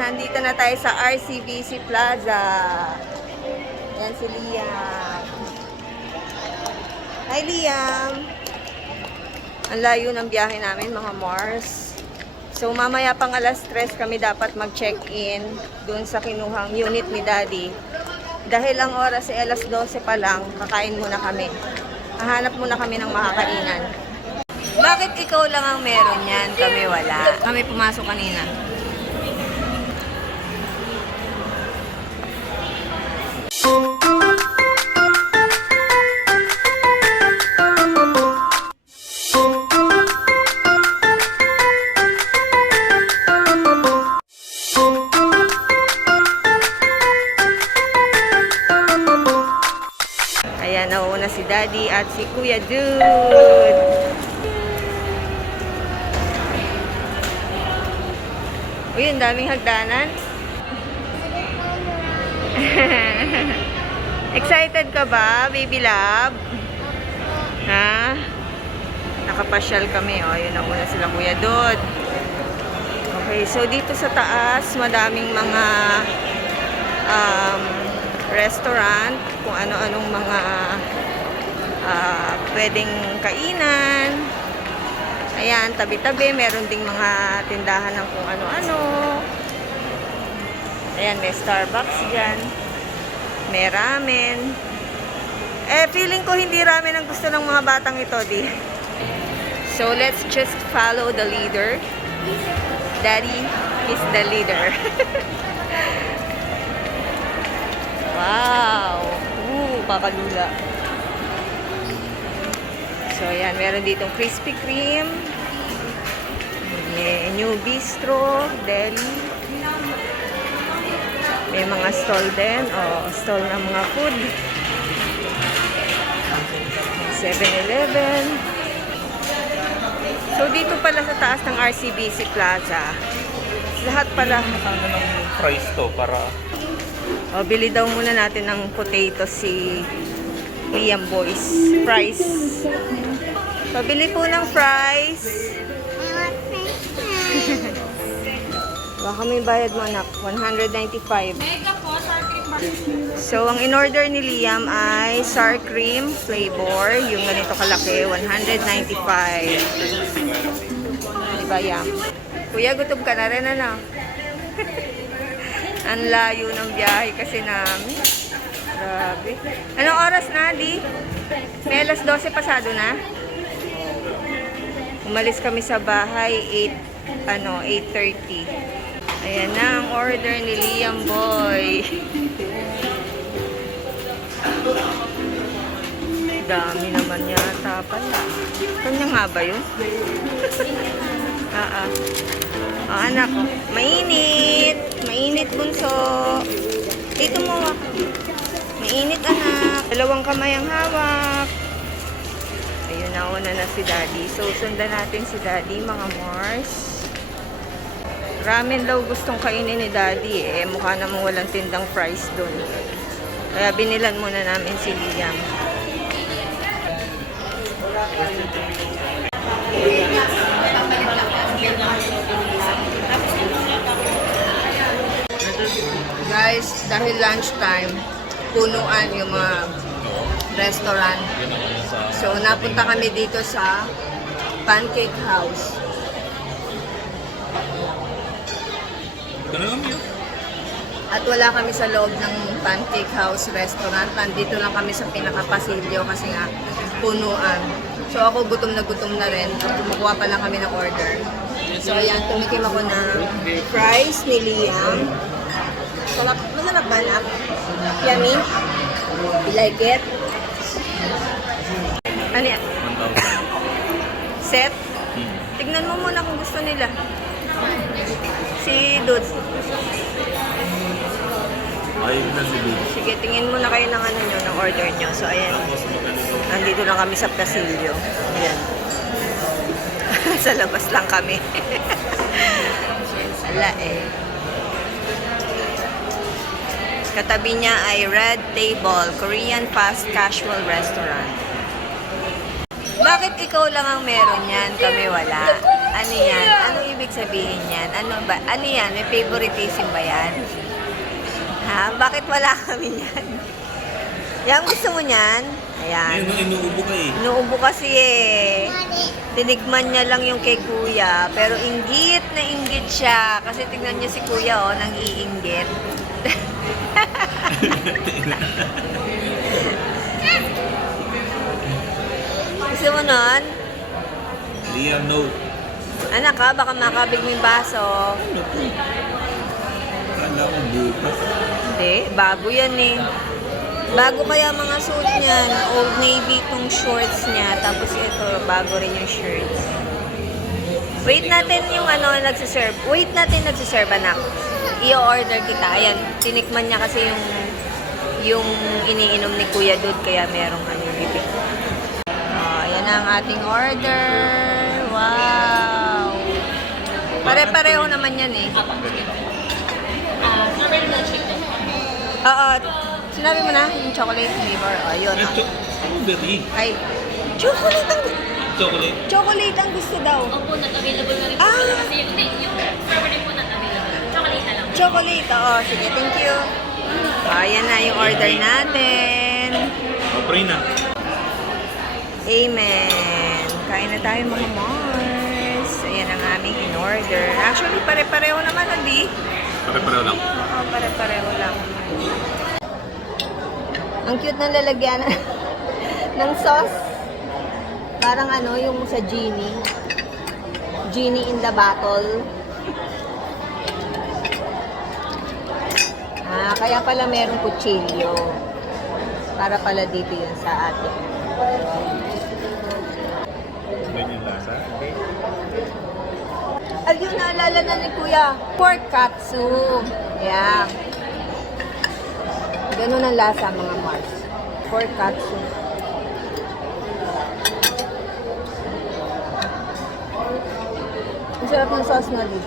nandito na tayo sa RCBC Plaza. Yan si Liam. Hi Liam! Ang layo ng biyahe namin mga Mars. So mamaya pang alas 3 kami dapat mag-check-in dun sa kinuhang unit ni Daddy. Dahil ang oras ay alas 12 pa lang, kakain muna kami. Hahanap muna kami ng makakainan. Bakit ikaw lang ang meron yan? Kami wala. Kami pumasok kanina. Ayan, nauuna si Daddy at si Kuya Dude. Uy, ang daming hagdanan. Excited ka ba, baby love? Ha? Nakapasyal kami. O, yun, nauna sila Kuya Dude. Okay, so dito sa taas, madaming mga restaurant, kung ano-anong mga pwedeng kainan. Ayan, tabi-tabi, meron ding mga tindahan ng kung ano-ano. Ayan, may Starbucks dyan. May ramen. Feeling ko hindi ramen ang gusto ng mga batang ito, di. So, let's just follow the leader. Daddy is the leader. Wow! Kakalula. So, ayan. Meron ditong Krispy Kreme. May New Bistro, Deli. May mga stall din. Stall ng mga food. 7-Eleven. So, dito pala sa taas ng RCBC Plaza. Lahat pala. Ano ng price to para... Bili daw muna natin ng potato si Liam Boys. Fries. Pabili po ng fries. Baka may bayad mo anak. 195. So, ang in-order ni Liam ay sour cream flavor. Yung ganito kalaki, 195. Diba, Yam? Kuya, gutom ka na rin, ano? Ang layo ng biyahe kasi namin. Grabe. Anong oras na, Di? May alas 12 pasado na? Umalis kami sa bahay 8:30. Ayan na ang order ni Liam Boy. Dami naman yata pala. Kanya nga ba yun? Anak, mainit. Mainit, bunso. Dito mo. Mainit, anak. Dalawang kamay ang hawak. Ayun, nauna na si Daddy. So, sundan natin si Daddy, mga Mars. Ramen daw gustong kainin ni Daddy. Mukha namang walang tindang fries dun. Kaya binilan muna namin si Liam. Guys, dahil lunchtime, punuan yung mga restaurant. So, napunta kami dito sa Pancake House. Ganun lang yun. At wala kami sa loob ng Pancake House restaurant. Nandito lang kami sa pinakapasilyo kasi nga punuan. So, ako gutom na rin. Kumukuha pa lang kami ng order. So, ayan, tumikim ako ng fries ni Liam. Masarap ba na? Yummy? You like it? Ano yan? 1,000. Set? Tignan mo muna kung gusto nila. Si Dude. Ayun na si Dude. Sige, tingin muna kayo ng ano nyo, ng order nyo. So, ayan. Nandito lang kami sa Pasilio. Ayan. Sa labas lang kami. Ala eh. Katabi niya ay Red Table, Korean Fast Casual Restaurant. Bakit ikaw lang ang meron yan? Kami wala. Ano yan? Anong ibig sabihin yan? Ano ba? Ano yan? May favoritism ba yan? Ha? Bakit wala kami yan? Yan, gusto mo niyan? Ayan. Ayun, inuubo ka eh. Inuubo kasi eh. Tinikman niya lang yung kay kuya. Pero inggit na inggit siya. Kasi tignan niya si kuya, oh, nang iinggit. Gusto mo nun? Liam, no. Anak ka, baka makabig mo yung baso. Ano to? Kala ko bukas. Hindi, bago yan eh. Bago kaya mga suit niyan. Old Navy tong shorts niya. Tapos ito, bago rin yung shirts. Wait natin yung ano, nagsiserve. Wait natin nagsiserve, anak. I-order kita. Ayan, tinikman niya kasi yung iniinom ni Kuya Dud, kaya merong ano bibig. Oh, ayan na ang ating order. Wow! Pare-pareho naman yan eh. Oo, sinabi mo na yung chocolate flavor. Oh, yun. Strawberry. Ay, chocolate ang Chocolate. chocolate ang gusto daw. Opo, not-available na rin po. Kasi hindi, yung strawberry po not-available. Chocolate na lang. Chocolate, oo. Sige, thank you. Ayan na yung order natin. O, pray na. Amen. Kain na tayo mga Mars. Ayan ang aming in-order. Actually, pare-pareho naman, hindi? Pare-pareho lang. Oo, pare-pareho lang. Ang cute ng lalagyan ng sauce. Parang ano, yung sa Genie. Genie in the bottle. Ah, kaya pala merong kutsilyo. Para pala dito yun sa atin. Ganyan lasa. Okay. Ayun, naalala na ni Kuya. Pork katsu. Yeah. Ganun ang lasa mga Mars. Pork katsu. Ang sarap ng sauce na din.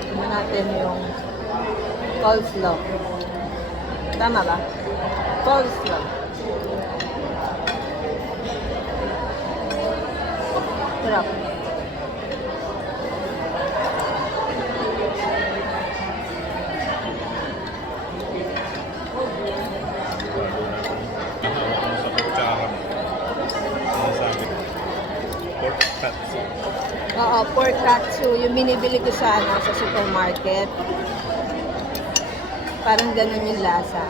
Tignan natin yung coleslaw. Tama ba? Coleslaw. Sarap. Sa kutsara mo. Ano sabi? Pork katsu. Oo, pork katsu. Yung binibili ko sa, ano, sa supermarket. Parang ganun yung lasa.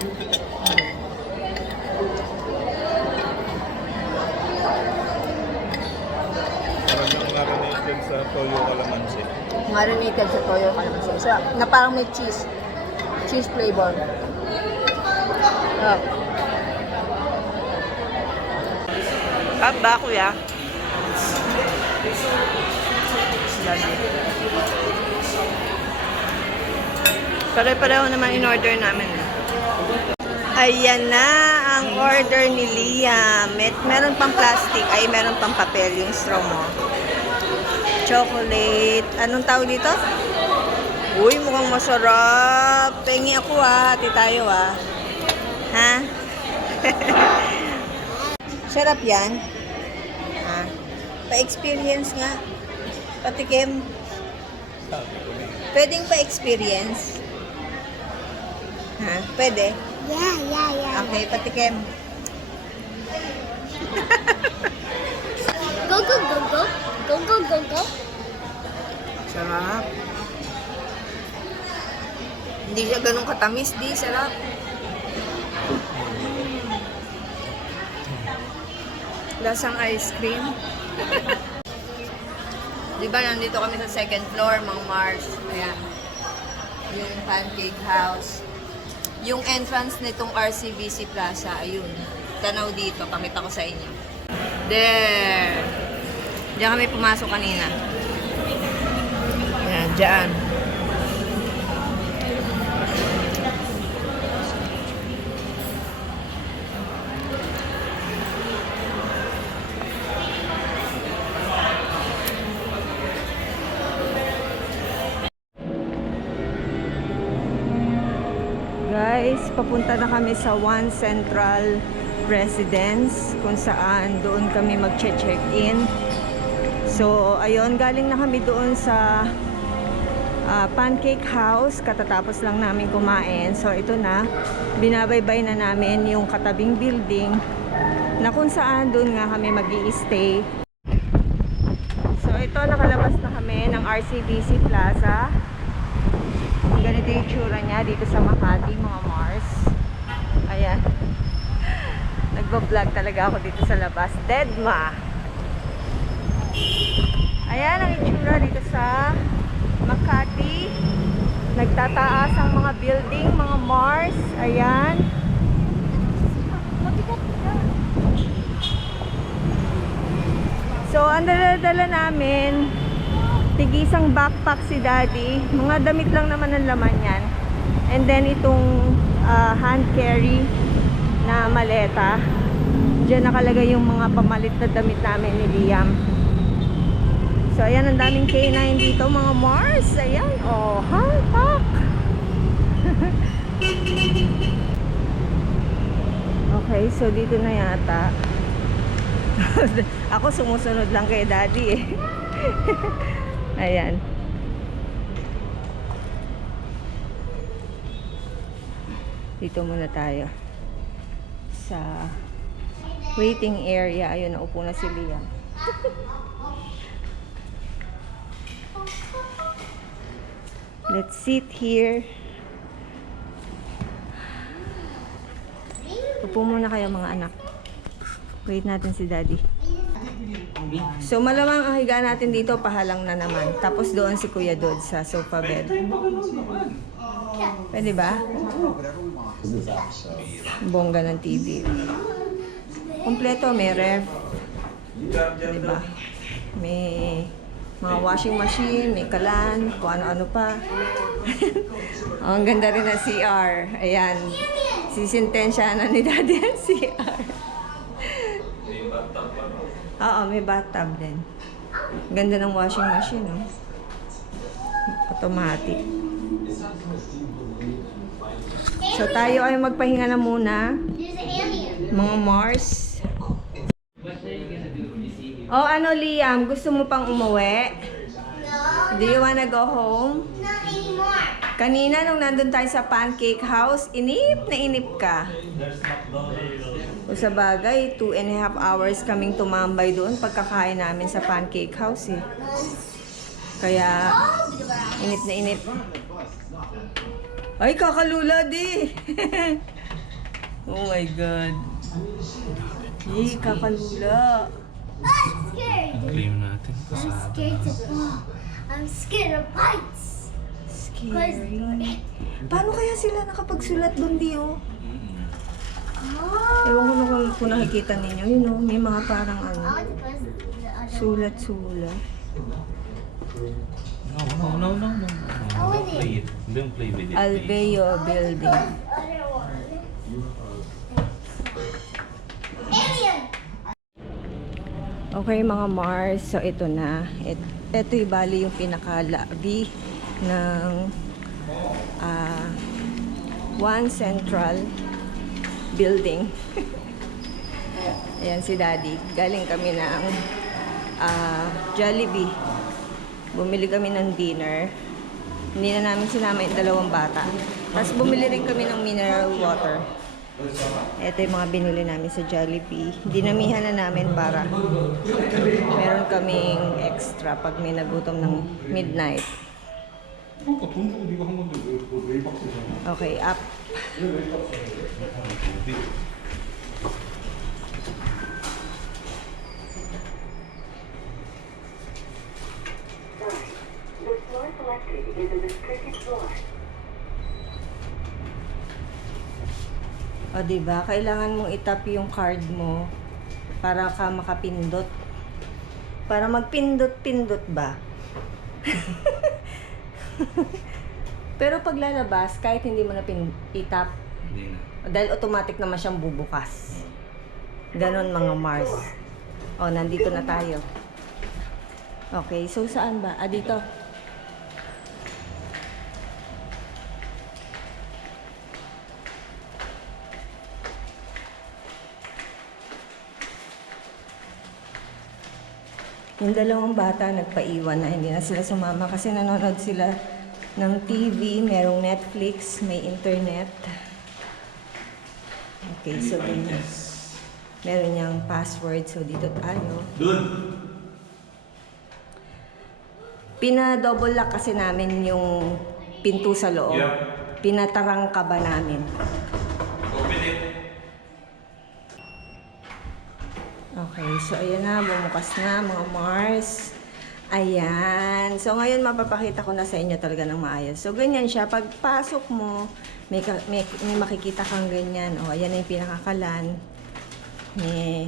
Parang yung marinated sa toyo kalamansi. Marinated sa toyo kalamansi. So, na parang may cheese. Cheese flavor. Oh. Ba, kuya? Pare-pareho naman in-order namin. Ayan na ang order ni Liam. Meron pang plastic. Ay, meron pang papel yung straw mo. Chocolate. Anong tawag dito? Uy, mukhang masarap. Pengi ako hati tayo Ha? Sarap yan. Ha? Pa-experience nga. Patikim. Pwedeng pa-experience. Ha? Pwede? Yeah. Okay, patikim. Go, go, go, go. Go, go, go, go. Sarap. Hindi siya ganun katamis, di. Sarap. Lasang ice cream. Diba, nandito kami sa second floor, mga Mars. Ayan. Yung pancake house. Yung entrance nitong RCBC Plaza, ayun. Tanaw dito, pakita ko sa inyo. There. Diyan kami pumasok kanina. Ayan, diyan. Guys, papunta na kami sa One Central Residence kung saan doon kami mag-check-in. So, ayun, galing na kami doon sa Pancake House. Katatapos lang namin kumain. So, ito na, binabaybay na namin yung katabing building na kung saan doon nga kami mag-i-stay. So, ito, nakalabas na kami ng RCBC Plaza. Ganito yung tsura niya dito sa Makati, mga Mars. Ayan. Nagbablog talaga ako dito sa labas. Deadma! Ayan ang itsura dito sa Makati. Nagtataas ang mga building, mga Mars. Ayan. So, ang dala-dala namin, tigisang backpack si Daddy. Mga damit lang naman ang laman yan. And then, itong hand carry na maleta. Diyan nakalagay yung mga pamalit na damit namin ni Liam. So, ayan, ang daming K9 dito, mga Mars. Ayan, oh, pack. Okay, so dito na yata. Ako sumusunod lang kay Daddy eh. Ayan. Dito muna tayo sa waiting area. Ayun, naupo na si Liam. Let's sit here. Upo muna kayo, mga anak. Wait natin si Daddy. So, malamang ang higa natin dito, pahalang na naman. Tapos doon si Kuya Dod sa sofa bed. Pwede ba? Bongga ng TV. Kompleto, may ref. Diba? May mga washing machine, may kalan, kung ano-ano pa. Oh, ang ganda rin na CR. Ayan. Sisintensya na ni Daddy ang CR. Oo, may bathtub din. Ganda ng washing machine, no? Automatic. So, tayo ay magpahinga na muna. Mga Mars. Oh, ano, Liam? Gusto mo pang umuwi? No, Do you wanna go home? not anymore. Kanina, nung nandun tayo sa Pancake House, inip na inip ka. O sa bagay, 2.5 hours kaming tumambay doon pagkakain namin sa Pancake House eh. Kaya, inip na inip. Ay, kakalula di! Oh my God. Yay, kakalula. I'm scared. Claim natin. I'm scared to fall. I'm scared of heights. Scary. Paano kaya sila nakapagsulat doon, di oh? Oh. Ewan ko na kung nakikita ninyo. Yun oh, may mga parang I ano, want to press the other sulat-sulat. No. I want it. Play it. Don't play with it. Alveo Building. Other one. Alien. Okay mga Mars, so ito na. Ito yung bali yung pinakalabi ng One Central Building. Ayan si Daddy. Galing kami ng Jollibee. Bumili kami ng dinner. Hindi na namin sinama yung dalawang bata. Tapos bumili rin kami ng mineral water. Ito yung mga binili namin sa Jollibee. Dinamihan na namin para meron kaming extra pag may nagutom ng midnight. Okay, up. The floor selected is a restricted floor. O diba, kailangan mong itap yung card mo para ka makapindot. Para magpindot-pindot ba? Pero pag lalabas, kahit hindi mo na itap, Hindi na. dahil automatic naman siyang bubukas. Ganon mga Mars. O, nandito na tayo. Okay, so saan ba? Dito. Yung dalawang bata nagpaiwan na hindi na sila sumama kasi nanonood sila ng TV, merong Netflix, may internet. Okay, so ganyan. Meron niyang password, so dito tayo. Pina-double lock kasi namin yung pinto sa loob. Pinatarangkaba namin. Okay, so ayan na, bumukas na mga Mars. Ayan. So ngayon mapapakita ko na sa inyo talaga ng maayos. So ganyan siya, pagpasok mo, may makikita kang ganyan. O, ayan na yung pinakakalan.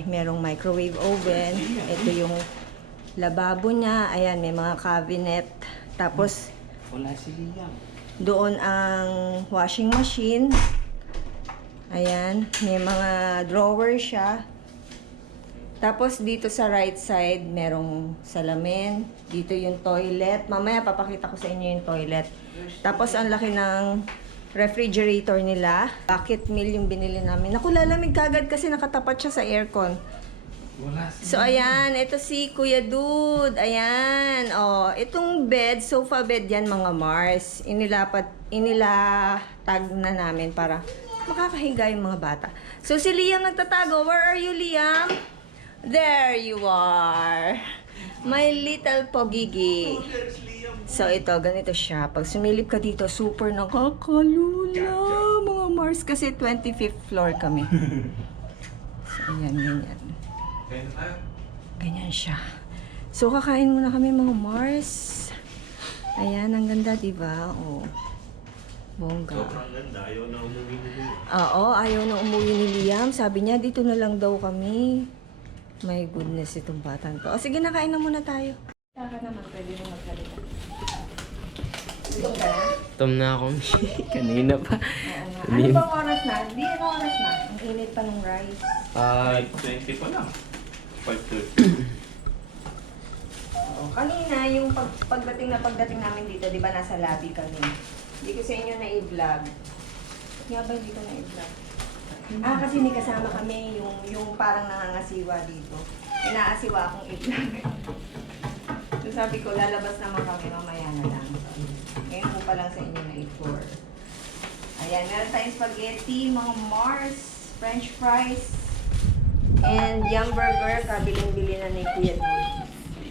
Merong microwave oven. Ito yung lababo niya. Ayan, may mga cabinet. Tapos, doon ang washing machine. Ayan, may mga drawer siya. Tapos dito sa right side, merong salamin. Dito yung toilet. Mamaya papakita ko sa inyo yung toilet. Tapos ang laki ng refrigerator nila. Bucket meal yung binili namin. Naku, lalamig kagad kasi nakatapat siya sa aircon. So ayan, ito si Kuya Dude. Ayan, oh, itong bed, sofa bed yan mga Mars. Inilatag na namin para makakahiga yung mga bata. So si Liam nagtatago. Where are you, Liam? There you are. My little pogigi. So ito, ganito siya. Pag sumilip ka dito, super nakakalula mga Mars. Kasi 25th floor kami. So ayan, ganyan. Ganyan siya. So kakain muna kami mga Mars. Ayan, ang ganda diba? Oh. Bongga. Sobrang ganda. Ayaw na umuwi ni Liam. Oo, ayaw na umuwi ni Liam. Sabi niya, dito na lang daw kami. My goodness, itong batang to. O sige, nakain na muna tayo. Saka naman, pwede na magsalita. Gutom ka na? Tom na ako. Kanina pa. Oo nga. Ano bang oras na? Hindi, ano oras na? Ang init pa ng rice. 20 pa lang. 5:30. Oo, kanina, yung pagdating namin dito, di ba nasa lobby kami? Hindi ko sa inyo na-i-vlog. Nga ba hindi ko na-i-vlog? Kasi may kasama kami yung parang nangangasiwa dito. Inaasiwa akong i-vlog. So sabi ko, lalabas naman kami mamaya na lang. Ngayon po pa lang sa inyo na i-tour. Ayan, meron tayong spaghetti, mga Mars, french fries, and yum burger, kabiling-bili na ni Kuya Dul.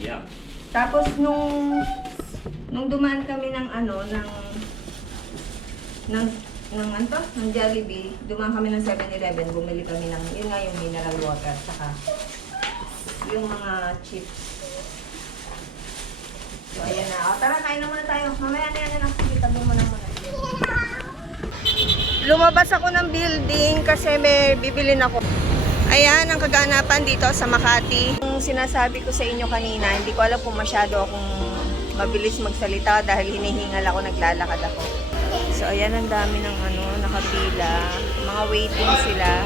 Yeah. Tapos nung dumaan kami ng Jollibee, dumaan kami ng 7-Eleven, bumili kami ng, yun nga yung mineral water, saka yung mga chips. So ayan na. O, tara, kain na muna tayo. Mamaya na yan, nakikita mo muna. Lumabas ako ng building kasi may bibilin ako. Ayan ang kaganapan dito sa Makati. Yung sinasabi ko sa inyo kanina, hindi ko alam kung masyado akong mabilis magsalita dahil hinihingal ako, naglalakad ako. So ayan, ang dami ng nakapila. Mga waiting sila.